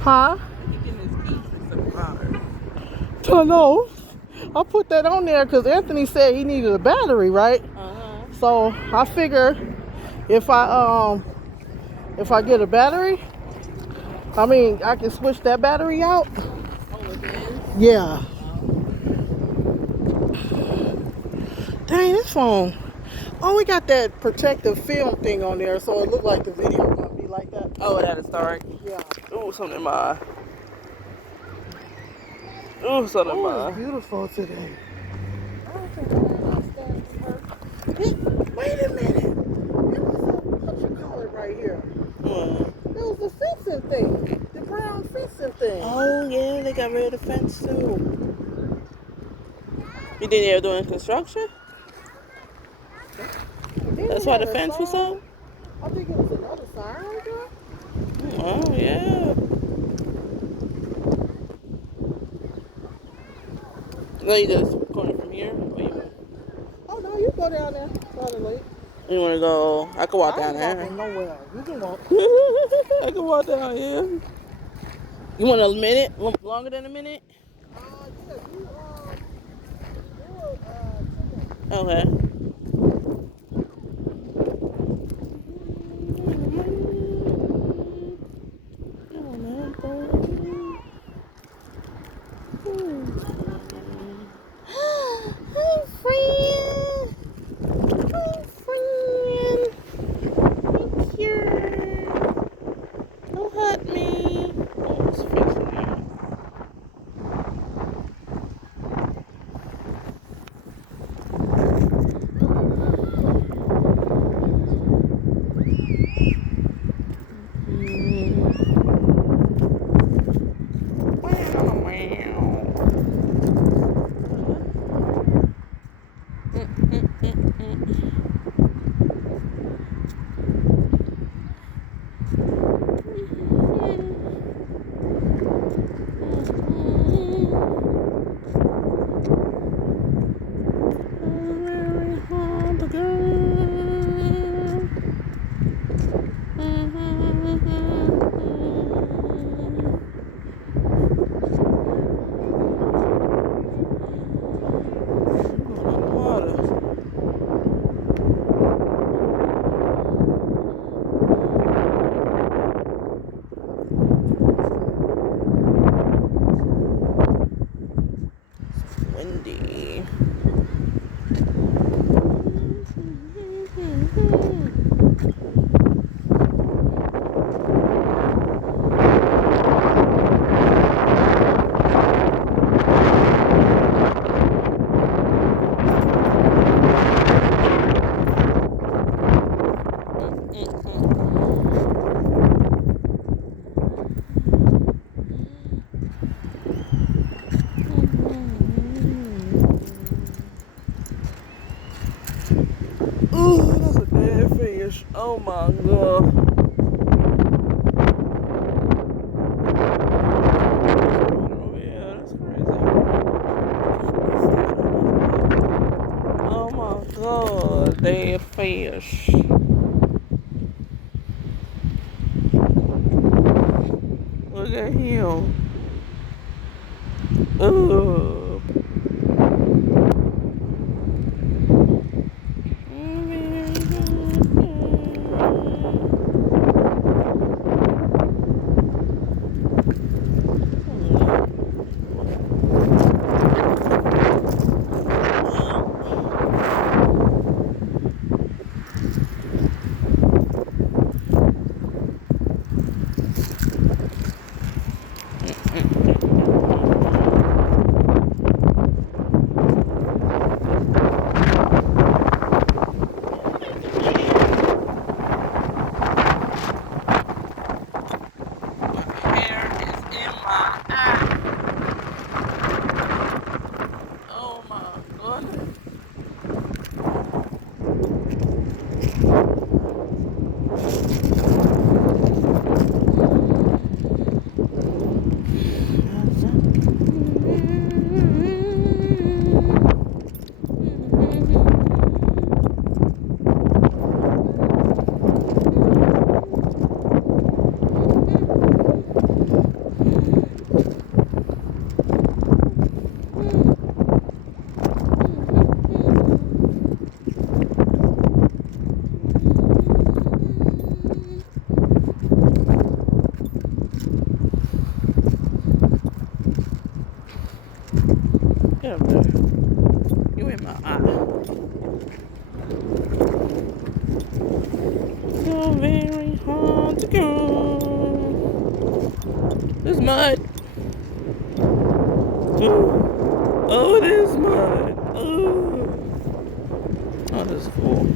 Huh? He getting his keys fixed up car. Don't know. I put that on there because Anthony said he needed a battery, right? So I figure if I get a battery, I mean I can switch that battery out. Oh, it is? Yeah. Dang, this phone. Oh, we got that protective film thing on there, so it looked like the video gonna be like that. Oh, that is dark. Yeah. Oh, something in my eye. Oh, something in my Oh, eye. it's beautiful today. I don't think I'm gonna stand for her. Wait a minute. There was a what you call it right here. There was a fencing thing. The brown fencing thing. Oh, yeah, they got rid of the fence, too. You think they were doing construction? That's why the fence was up? I think it was another sign right there. Oh, yeah. No, you just going from here? Or Oh, no, you go down there by the lake. you want to go? I can walk down I there. ain't walking nowhere. You can walk. I can walk down here. You want a minute? Longer than a minute? Yeah, Okay. Hi, friend. Hi, friend. Thank you. Don't hurt me. Oh, it's fixing you. Windy. Ooh, that's a dead fish. Oh my god. Oh yeah, that's crazy. Oh my god, dead fish. Look at him. Ugh. There's mud. Ooh. Oh, there's mud. Oh, this is cool.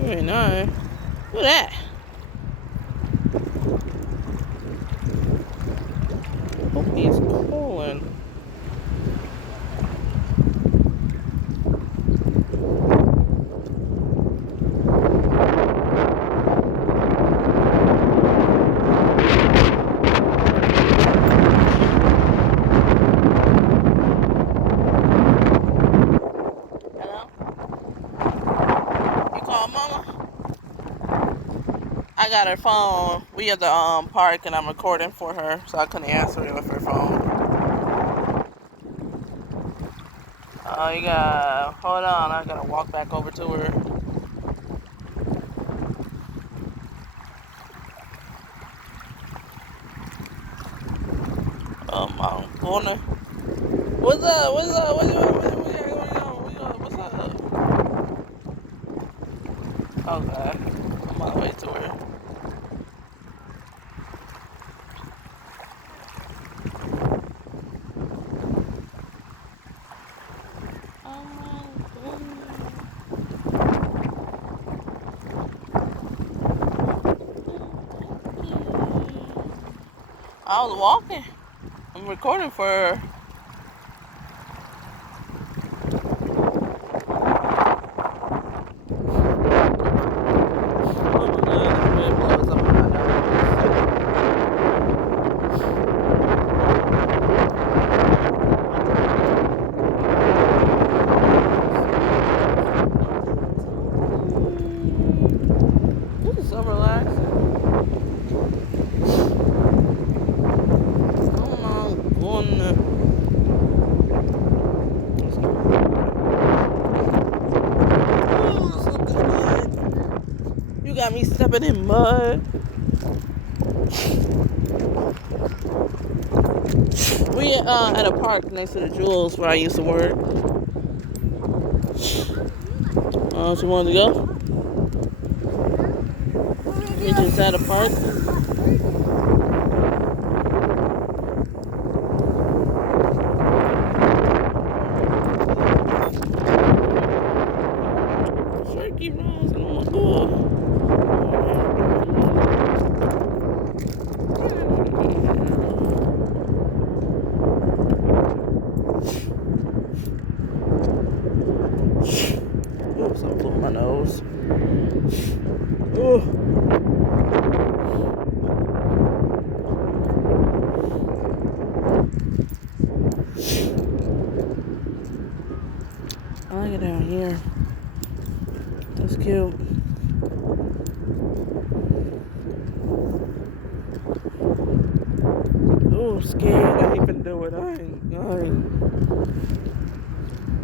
Very nice. Look at that. Hope he's cooling. I got her phone. We at the park and I'm recording for her, so I couldn't answer it with her phone. Oh, you gotta hold on. I gotta walk back over to her. I'm gonna. What's up? What's up? What's up? Okay, I'm on the way to her. I was walking. I'm recording for her. This is so relaxing. You got me stepping in mud. We at a park next to the Jewels where I used to work. She wanted to go? We just at a park. Shaky Rose, oh my God. Oops, I'm blowing my nose. Oh. I like it down here. That's cute. Oh, I'm scared. I ain't finna do it. I ain't.